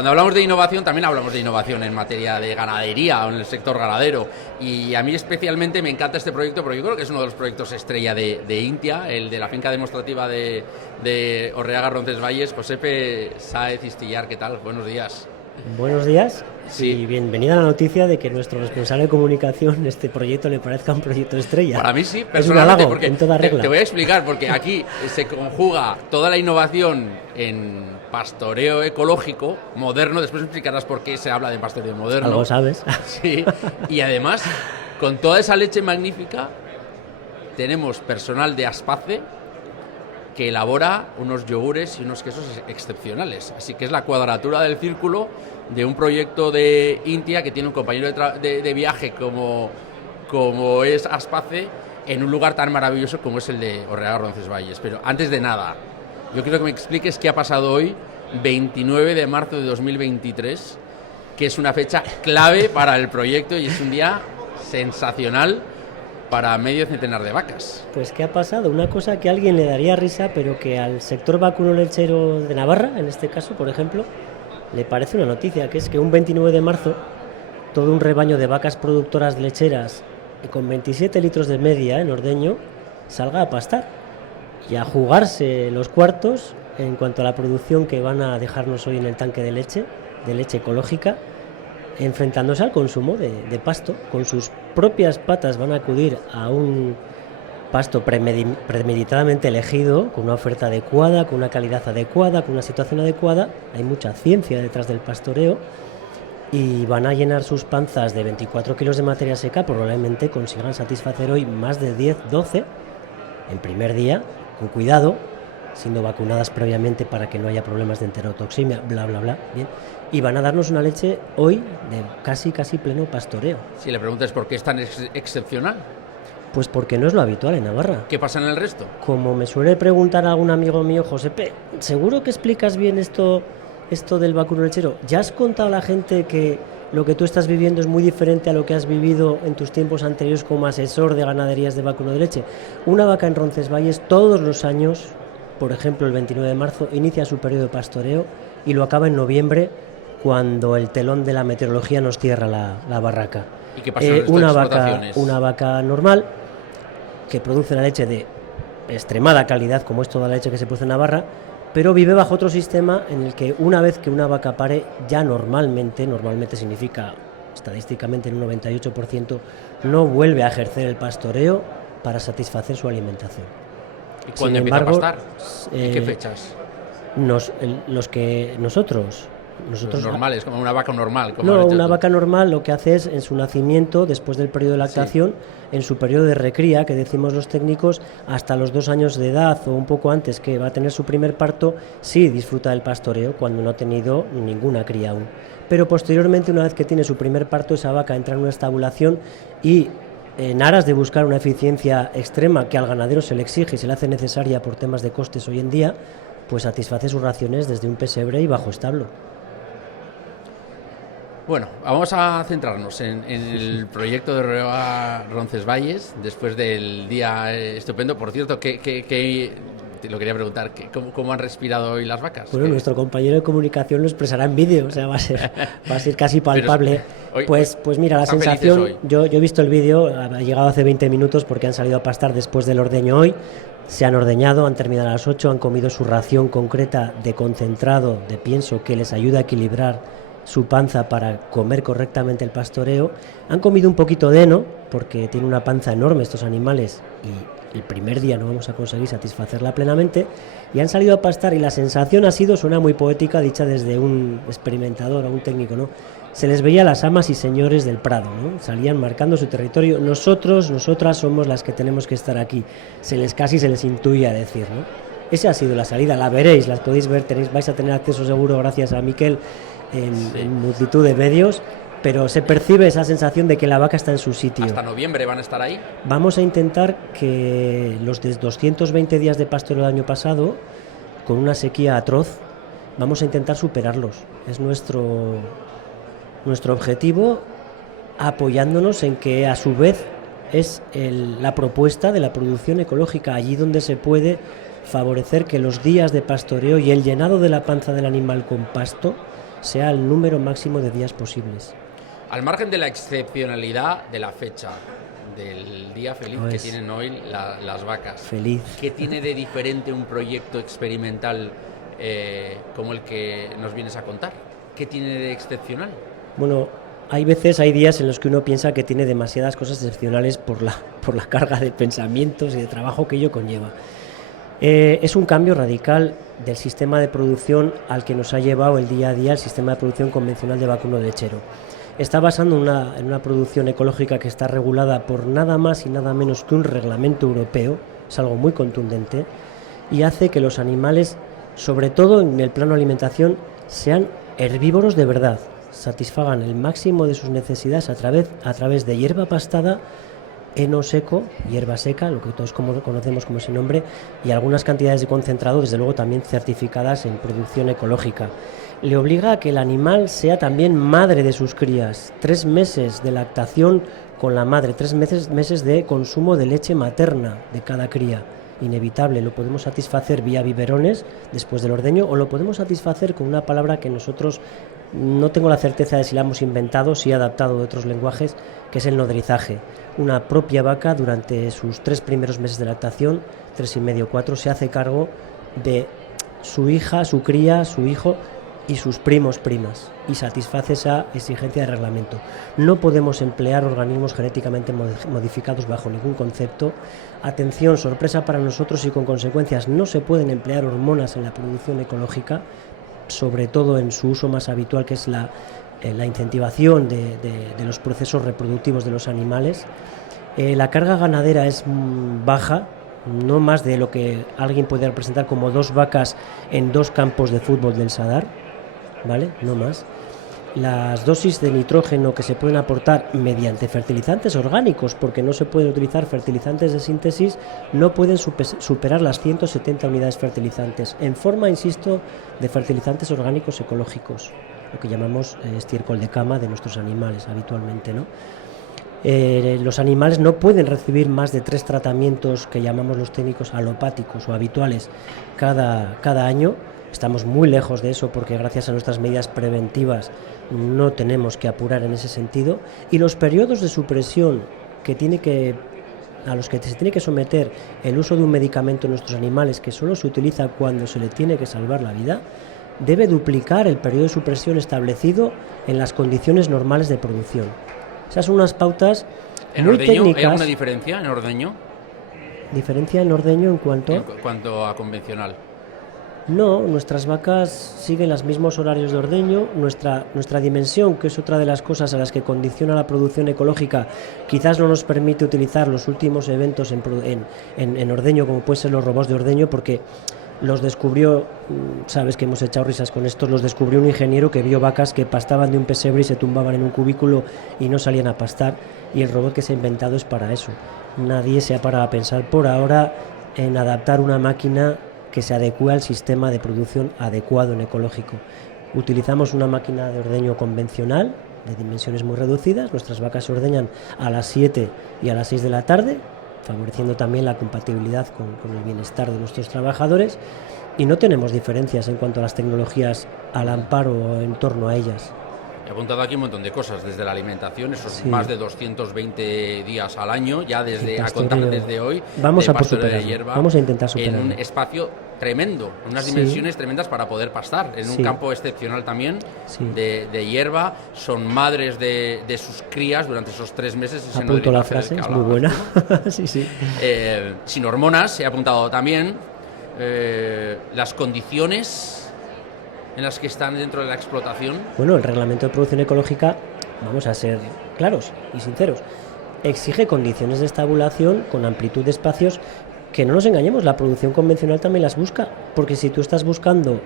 cuando hablamos de innovación, también hablamos de innovación en materia de ganadería o en el sector ganadero. Y a mí especialmente me encanta este proyecto, porque yo creo que es uno de los proyectos estrella de Intia, el de la finca demostrativa de Orreaga Roncesvalles. Josepe Sáez Istillar, ¿qué tal? Buenos días. Buenos días. Sí. Y bienvenida a la noticia de que nuestro responsable de comunicación este proyecto le parezca un proyecto estrella. Para mí sí, personalmente, es un halago, porque en toda regla. Te voy a explicar, porque aquí se conjuga toda la innovación en pastoreo ecológico moderno. Después me explicarás por qué se habla de pastoreo moderno. Algo sabes. Sí, y además, con toda esa leche magnífica, tenemos personal de Aspace que elabora unos yogures y unos quesos excepcionales. Así que es la cuadratura del círculo de un proyecto de Intia que tiene un compañero de viaje como es Aspace, en un lugar tan maravilloso como es el de Orreaga Roncesvalles. Pero antes de nada, yo quiero que me expliques qué ha pasado hoy, 29 de marzo de 2023, que es una fecha clave para el proyecto y es un día sensacional para medio centenar de vacas. Pues ¿qué ha pasado? Una cosa que a alguien le daría risa, pero que al sector vacuno-lechero de Navarra, en este caso, por ejemplo, le parece una noticia, que es que un 29 de marzo todo un rebaño de vacas productoras lecheras con 27 litros de media en ordeño salga a pastar y a jugarse los cuartos en cuanto a la producción que van a dejarnos hoy en el tanque de leche ecológica, enfrentándose al consumo de pasto. Con sus propias patas van a acudir a un pasto premeditadamente elegido, con una oferta adecuada, con una calidad adecuada, con una situación adecuada. Hay mucha ciencia detrás del pastoreo y van a llenar sus panzas de 24 kilos de materia seca. Probablemente consigan satisfacer hoy más de 10, 12 en primer día, con cuidado, siendo vacunadas previamente para que no haya problemas de enterotoxemia, bla, bla, bla, bien. Y van a darnos una leche hoy de casi pleno pastoreo. Si le preguntas por qué es tan excepcional. Pues porque no es lo habitual en Navarra. ¿Qué pasa en el resto? Como me suele preguntar algún amigo mío, Josepe, ¿seguro que explicas bien esto del vacuno lechero? ¿Ya has contado a la gente que lo que tú estás viviendo es muy diferente a lo que has vivido en tus tiempos anteriores como asesor de ganaderías de vacuno de leche? Una vaca en Roncesvalles todos los años, por ejemplo el 29 de marzo, inicia su periodo de pastoreo y lo acaba en noviembre, cuando el telón de la meteorología nos cierra la barraca. ¿Y qué pasa en el resto de explotaciones? Una vaca normal que produce una leche de extremada calidad, como es toda la leche que se produce en Navarra, pero vive bajo otro sistema en el que una vez que una vaca pare, ya normalmente significa estadísticamente en un 98%, no vuelve a ejercer el pastoreo para satisfacer su alimentación. ¿Y cuándo empieza a pastar? ¿En qué fechas? Nosotros Los normales, como una vaca normal. No, una vaca normal lo que hace es, en su nacimiento, después del periodo de lactación, sí, en su periodo de recría, que decimos los técnicos, hasta los 2 años de edad o un poco antes, que va a tener su primer parto, sí disfruta del pastoreo cuando no ha tenido ninguna cría aún. Pero posteriormente, una vez que tiene su primer parto, esa vaca entra en una estabulación y, en aras de buscar una eficiencia extrema que al ganadero se le exige y se le hace necesaria por temas de costes hoy en día, pues satisface sus raciones desde un pesebre y bajo establo. Bueno, vamos a centrarnos en el proyecto de Orreaga Roncesvalles, después del día estupendo. Por cierto, te lo quería preguntar, ¿cómo han respirado hoy las vacas? Bueno, nuestro compañero de comunicación lo expresará en vídeo, o sea, va a ser casi palpable. Pues mira, la sensación, yo he visto el vídeo, ha llegado hace 20 minutos porque han salido a pastar después del ordeño hoy, se han ordeñado, han terminado a las 8, han comido su ración concreta de concentrado de pienso que les ayuda a equilibrar su panza para comer correctamente el pastoreo. Han comido un poquito de heno porque tiene una panza enorme estos animales y el primer día no vamos a conseguir satisfacerla plenamente, y han salido a pastar y la sensación ha sido, suena muy poética, dicha desde un experimentador o un técnico, ¿no? Se les veía las amas y señores del prado, ¿no? Salían marcando su territorio. Nosotras somos las que tenemos que estar aquí. Casi se les intuía decir, ¿no? Esa ha sido la salida, la veréis, las podéis ver, vais a tener acceso seguro gracias a Miquel en multitud de medios, pero se percibe esa sensación de que la vaca está en su sitio. ¿Hasta noviembre van a estar ahí? Vamos a intentar que los de 220 días de pastoreo del año pasado, con una sequía atroz, vamos a intentar superarlos. Es nuestro objetivo, apoyándonos en que a su vez es la propuesta de la producción ecológica, allí donde se puede favorecer que los días de pastoreo y el llenado de la panza del animal con pasto sea el número máximo de días posibles. Al margen de la excepcionalidad de la fecha, del día feliz que tienen hoy las vacas, feliz. ¿Qué tiene de diferente un proyecto experimental como el que nos vienes a contar? ¿Qué tiene de excepcional? Bueno, hay días en los que uno piensa que tiene demasiadas cosas excepcionales por la carga de pensamientos y de trabajo que ello conlleva. Es un cambio radical del sistema de producción al que nos ha llevado el día a día el sistema de producción convencional de vacuno lechero. Está basado en una producción ecológica que está regulada por nada más y nada menos que un reglamento europeo, es algo muy contundente, y hace que los animales, sobre todo en el plano alimentación, sean herbívoros de verdad, satisfagan el máximo de sus necesidades a través de hierba pastada, heno seco, hierba seca, lo que todos conocemos como ese nombre, y algunas cantidades de concentrado, desde luego también certificadas en producción ecológica. Le obliga a que el animal sea también madre de sus crías, 3 meses de lactación con la madre, 3 meses de consumo de leche materna de cada cría. Inevitable, lo podemos satisfacer vía biberones después del ordeño, o lo podemos satisfacer con una palabra que nosotros no tengo la certeza de si la hemos inventado, si adaptado de otros lenguajes, que es el nodrizaje. Una propia vaca durante sus 3 primeros meses de lactación, 3 y medio, 4, se hace cargo de su hija, su cría, su hijo y sus primas, y satisface esa exigencia de reglamento. No podemos emplear organismos genéticamente modificados bajo ningún concepto. Atención, sorpresa para nosotros, y con consecuencias no se pueden emplear hormonas en la producción ecológica, sobre todo en su uso más habitual, que es la incentivación de los procesos reproductivos de los animales. La carga ganadera es baja, no más de lo que alguien puede representar como 2 vacas en 2 campos de fútbol del Sadar, ¿vale? No más. Las dosis de nitrógeno que se pueden aportar mediante fertilizantes orgánicos, porque no se pueden utilizar fertilizantes de síntesis, no pueden superar las 170 unidades fertilizantes, en forma, insisto, de fertilizantes orgánicos ecológicos, lo que llamamos estiércol de cama de nuestros animales habitualmente, ¿no? Los animales no pueden recibir más de 3 tratamientos que llamamos los técnicos alopáticos o habituales cada año. Estamos muy lejos de eso, porque gracias a nuestras medidas preventivas no tenemos que apurar en ese sentido, y los periodos de supresión a los que se tiene que someter el uso de un medicamento en nuestros animales, que solo se utiliza cuando se le tiene que salvar la vida, debe duplicar el periodo de supresión establecido en las condiciones normales de producción. Esas son unas pautas muy técnicas. ¿Hay alguna diferencia en ordeño? ¿Diferencia en ordeño en cuanto? En cuanto a convencional. No, nuestras vacas siguen los mismos horarios de ordeño. Nuestra dimensión, que es otra de las cosas a las que condiciona la producción ecológica, quizás no nos permite utilizar los últimos eventos en ordeño, como pueden ser los robots de ordeño, porque los descubrió, sabes que hemos echado risas con estos, los descubrió un ingeniero que vio vacas que pastaban de un pesebre y se tumbaban en un cubículo y no salían a pastar, y el robot que se ha inventado es para eso. Nadie se ha parado a pensar por ahora en adaptar una máquina que se adecue al sistema de producción adecuado en ecológico. Utilizamos una máquina de ordeño convencional de dimensiones muy reducidas. Nuestras vacas se ordeñan a las 7 y a las 6 de la tarde, favoreciendo también la compatibilidad con el bienestar de nuestros trabajadores, y no tenemos diferencias en cuanto a las tecnologías al amparo o en torno a ellas. He apuntado aquí un montón de cosas, desde la alimentación, esos más de 220 días al año, ya a contar desde hoy, vamos de a pastoreo de hierba, vamos a intentar superarlo. En un espacio tremendo, en unas dimensiones tremendas para poder pastar, en un campo excepcional también de hierba. Son madres de sus crías durante esos 3 meses. Apunto la frase, es muy buena. Sin hormonas, he apuntado también las condiciones en las que están dentro de la explotación. Bueno, el reglamento de producción ecológica, vamos a ser claros y sinceros, exige condiciones de estabulación con amplitud de espacios, que no nos engañemos, la producción convencional también las busca, porque si tú estás buscando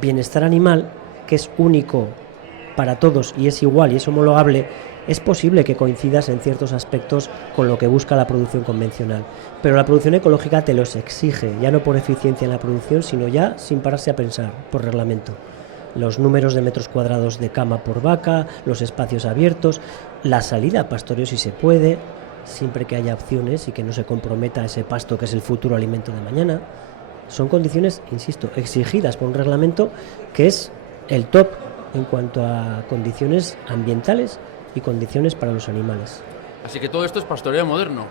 bienestar animal, que es único para todos y es igual y es homologable, es posible que coincidas en ciertos aspectos con lo que busca la producción convencional, pero la producción ecológica te los exige, ya no por eficiencia en la producción, sino ya sin pararse a pensar, por reglamento. Los números de metros cuadrados de cama por vaca, los espacios abiertos, la salida a pastoreo si se puede, siempre que haya opciones y que no se comprometa ese pasto que es el futuro alimento de mañana. Son condiciones, insisto, exigidas por un reglamento que es el top en cuanto a condiciones ambientales y condiciones para los animales. Así que todo esto es pastoreo moderno.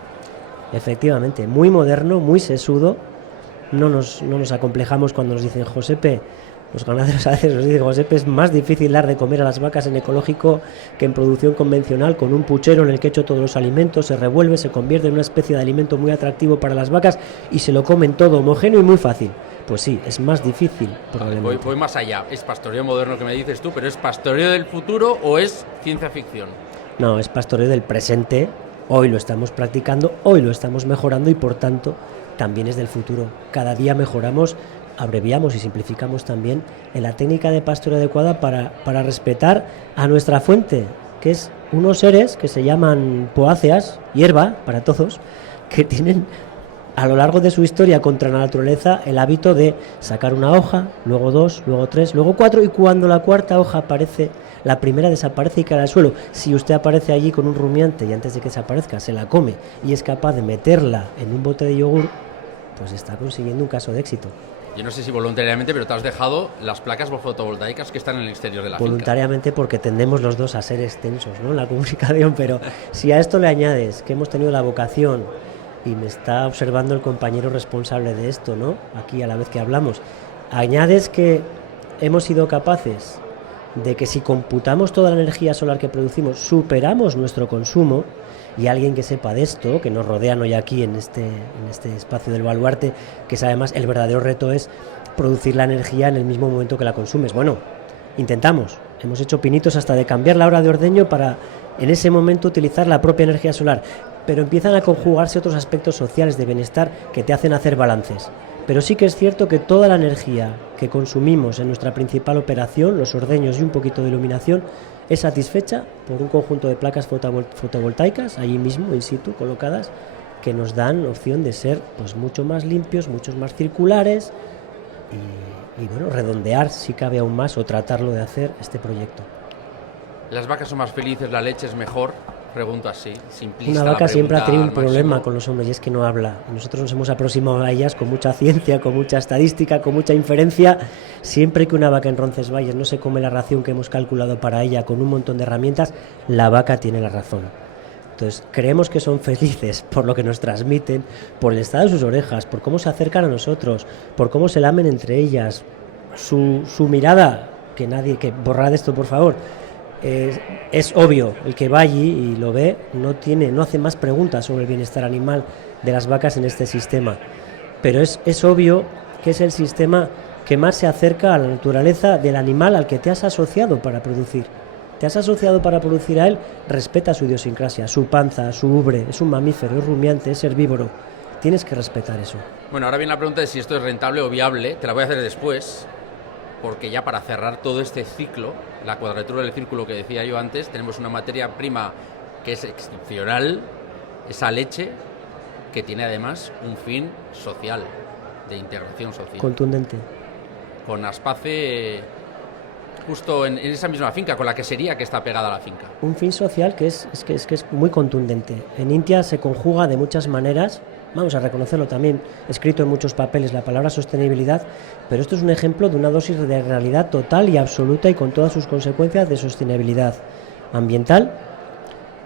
Efectivamente, muy moderno, muy sesudo. No nos acomplejamos cuando nos dicen, Josepe, los ganaderos a veces nos dicen, Josepe, es más difícil dar de comer a las vacas en ecológico que en producción convencional, con un puchero en el que echo todos los alimentos, se revuelve, se convierte en una especie de alimento muy atractivo para las vacas y se lo comen todo homogéneo y muy fácil. Pues sí, es más difícil, probablemente. Voy más allá. ¿Es pastoreo moderno que me dices tú, pero es pastoreo del futuro o es ciencia ficción? No, es pastoreo del presente. Hoy lo estamos practicando, hoy lo estamos mejorando y por tanto también es del futuro. Cada día mejoramos, abreviamos y simplificamos también en la técnica de pastoreo adecuada para respetar a nuestra fuente, que es unos seres que se llaman poáceas, hierba para todos, que tienen a lo largo de su historia contra la naturaleza el hábito de sacar una hoja, luego dos, luego tres, luego cuatro, y cuando la cuarta hoja aparece, la primera desaparece y cae al suelo. Si usted aparece allí con un rumiante y antes de que desaparezca se la come y es capaz de meterla en un bote de yogur, pues está consiguiendo un caso de éxito. Yo no sé si voluntariamente, pero te has dejado las placas fotovoltaicas que están en el exterior de la voluntariamente finca. Porque tendemos los dos a ser extensos, ¿no?, en la comunicación, pero si a esto le añades que hemos tenido la vocación, y me está observando el compañero responsable de esto, ¿no?, aquí a la vez que hablamos, añades que hemos sido capaces de que si computamos toda la energía solar que producimos, superamos nuestro consumo, y alguien que sepa de esto, que nos rodean hoy aquí en este espacio del baluarte, que sabe más, el verdadero reto es producir la energía en el mismo momento que la consumes. Bueno, intentamos, hemos hecho pinitos hasta de cambiar la hora de ordeño para en ese momento utilizar la propia energía solar, pero empiezan a conjugarse otros aspectos sociales de bienestar que te hacen hacer balances. Pero sí que es cierto que toda la energía que consumimos en nuestra principal operación, los ordeños y un poquito de iluminación, es satisfecha por un conjunto de placas fotovoltaicas, allí mismo, in situ, colocadas, que nos dan opción de ser pues mucho más limpios, muchos más circulares y bueno, redondear si cabe aún más o tratarlo de hacer este proyecto. ¿Las vacas son más felices, la leche es mejor? Pregunto así, simplista. Una vaca siempre ha tenido un problema con los hombres y es que no habla. Nosotros nos hemos aproximado a ellas con mucha ciencia, con mucha estadística, con mucha inferencia. Siempre que una vaca en Roncesvalles no se come la ración que hemos calculado para ella con un montón de herramientas, la vaca tiene la razón. Entonces, creemos que son felices por lo que nos transmiten, por el estado de sus orejas, por cómo se acercan a nosotros, por cómo se lamen entre ellas, su mirada, que borrad esto por favor. Es obvio, el que va allí y lo ve no hace más preguntas sobre el bienestar animal de las vacas en este sistema, pero es obvio que es el sistema que más se acerca a la naturaleza del animal al que te has asociado para producir. Te has asociado para producir a él, respeta su idiosincrasia, su panza, su ubre, es un mamífero, es rumiante, es herbívoro. Tienes que respetar eso. Bueno, ahora viene la pregunta de si esto es rentable o viable, te la voy a hacer después, porque ya para cerrar todo este ciclo, la cuadratura del círculo que decía yo antes, tenemos una materia prima que es excepcional, esa leche, que tiene además un fin social, de integración social. Contundente. Con Aspace justo en esa misma finca, con la quesería que está pegada a la finca. Un fin social que es muy contundente. En Intia se conjuga de muchas maneras, vamos a reconocerlo también, escrito en muchos papeles la palabra sostenibilidad, pero esto es un ejemplo de una dosis de realidad total y absoluta y con todas sus consecuencias de sostenibilidad ambiental,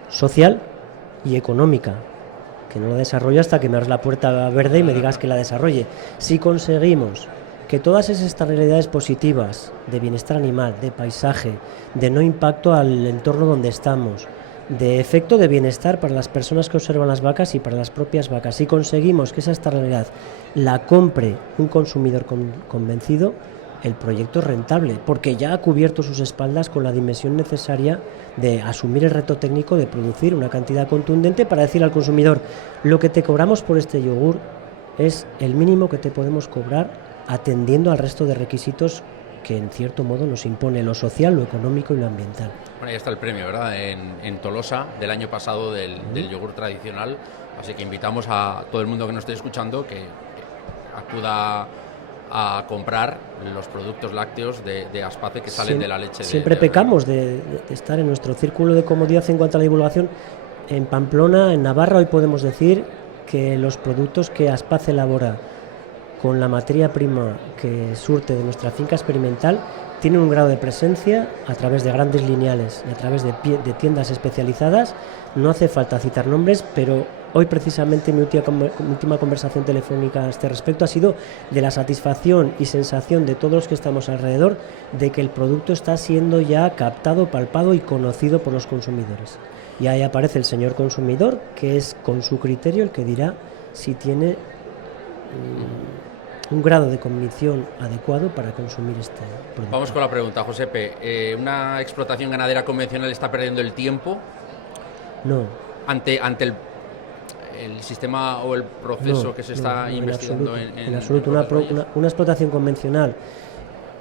social y económica, que no la desarrollo hasta que me abras la puerta verde y me digas que la desarrolle. Si conseguimos que todas estas realidades positivas de bienestar animal, de paisaje, de no impacto al entorno donde estamos, de efecto de bienestar para las personas que observan las vacas y para las propias vacas, si conseguimos que esta realidad la compre un consumidor convencido, el proyecto es rentable, porque ya ha cubierto sus espaldas con la dimensión necesaria de asumir el reto técnico de producir una cantidad contundente para decir al consumidor, lo que te cobramos por este yogur es el mínimo que te podemos cobrar atendiendo al resto de requisitos que en cierto modo nos impone lo social, lo económico y lo ambiental. Bueno, ya está el premio, ¿verdad? En Tolosa del año pasado del yogur tradicional, así que invitamos a todo el mundo que nos esté escuchando que acuda a comprar los productos lácteos de Aspace que salen de la leche. Siempre pecamos de estar en nuestro círculo de comodidad en cuanto a la divulgación. En Pamplona, en Navarra, hoy podemos decir que los productos que Aspace elabora con la materia prima que surte de nuestra finca experimental tienen un grado de presencia a través de grandes lineales y a través de tiendas especializadas. No hace falta citar nombres, pero hoy precisamente mi última conversación telefónica a este respecto ha sido de la satisfacción y sensación de todos los que estamos alrededor de que el producto está siendo ya captado, palpado y conocido por los consumidores. Y ahí aparece el señor consumidor, que es con su criterio el que dirá si tiene un grado de convicción adecuado para consumir este producto. Vamos con la pregunta, Josepe. ¿Una explotación ganadera convencional está perdiendo el tiempo? No. Ante el sistema o el proceso que se está investigando en absoluto. Una explotación convencional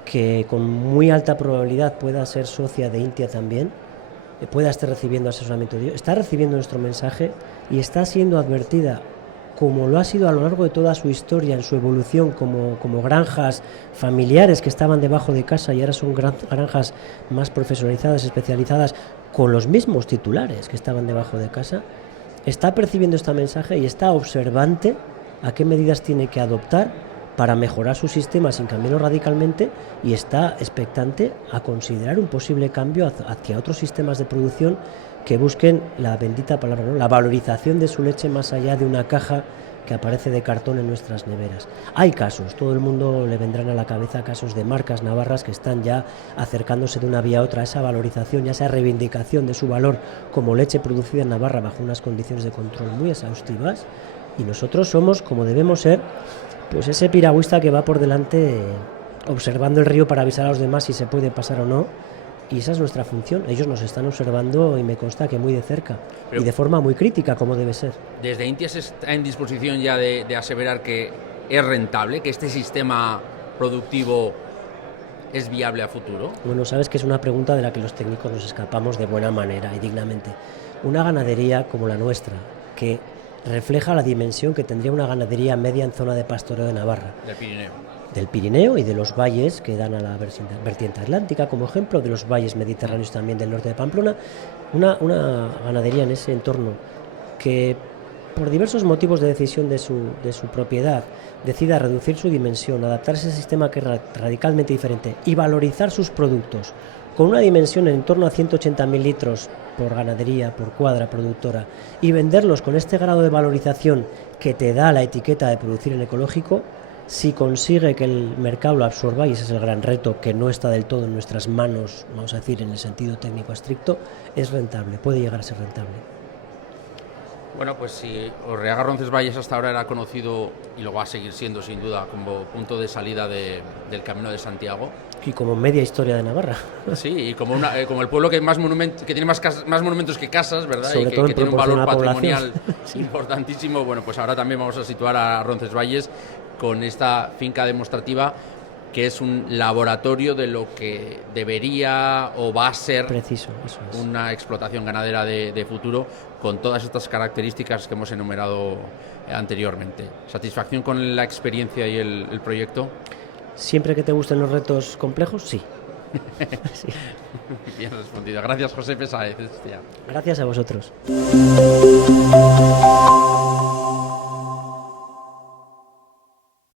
que con muy alta probabilidad pueda ser socia de Intia también, pueda estar recibiendo asesoramiento de ello, está recibiendo nuestro mensaje y está siendo advertida, como lo ha sido a lo largo de toda su historia, en su evolución como granjas familiares que estaban debajo de casa y ahora son granjas más profesionalizadas, especializadas, con los mismos titulares que estaban debajo de casa. Está percibiendo este mensaje y está observante a qué medidas tiene que adoptar para mejorar su sistema sin cambiarlo radicalmente, y está expectante a considerar un posible cambio hacia otros sistemas de producción que busquen la bendita palabra, ¿no?, la valorización de su leche más allá de una caja que aparece de cartón en nuestras neveras. Hay casos, todo el mundo le vendrán a la cabeza casos de marcas navarras que están ya acercándose de una vía a otra a esa valorización y a esa reivindicación de su valor como leche producida en Navarra bajo unas condiciones de control muy exhaustivas, y nosotros somos, como debemos ser, pues ese piragüista que va por delante observando el río para avisar a los demás si se puede pasar o no. Y esa es nuestra función. Ellos nos están observando y me consta que muy de cerca. Pero, y de forma muy crítica, como debe ser. ¿Desde Intia se está en disposición ya de aseverar que es rentable, que este sistema productivo es viable a futuro? Bueno, sabes que es una pregunta de la que los técnicos nos escapamos de buena manera y dignamente. Una ganadería como la nuestra, que refleja la dimensión que tendría una ganadería media en zona de pastoreo de Navarra. Del Pirineo y de los valles que dan a la vertiente atlántica, como ejemplo, de los valles mediterráneos también del norte de Pamplona. Una ganadería en ese entorno que, por diversos motivos de decisión de su propiedad, decida reducir su dimensión, adaptarse a ese sistema que es radicalmente diferente y valorizar sus productos con una dimensión en torno a 180.000 litros por ganadería, por cuadra productora, y venderlos con este grado de valorización que te da la etiqueta de producir en ecológico, si consigue que el mercado lo absorba, y ese es el gran reto que no está del todo en nuestras manos, vamos a decir, en el sentido técnico estricto, es rentable, puede llegar a ser rentable. Bueno, pues si Orreaga Roncesvalles hasta ahora era conocido, y lo va a seguir siendo sin duda, como punto de salida del Camino de Santiago. Y como media historia de Navarra. Sí, y como el pueblo que tiene más monumentos que casas, ¿verdad? Sobre y todo que tiene un valor patrimonial sí, importantísimo. Bueno, pues ahora también vamos a situar a Roncesvalles con esta finca demostrativa, que es un laboratorio de lo que debería o va a ser preciso, eso es, una explotación ganadera de futuro, con todas estas características que hemos enumerado anteriormente. ¿Satisfacción con la experiencia y el proyecto? Siempre que te gusten los retos complejos, sí. Sí. Bien respondido. Gracias, Josepe Sáez. Gracias a vosotros.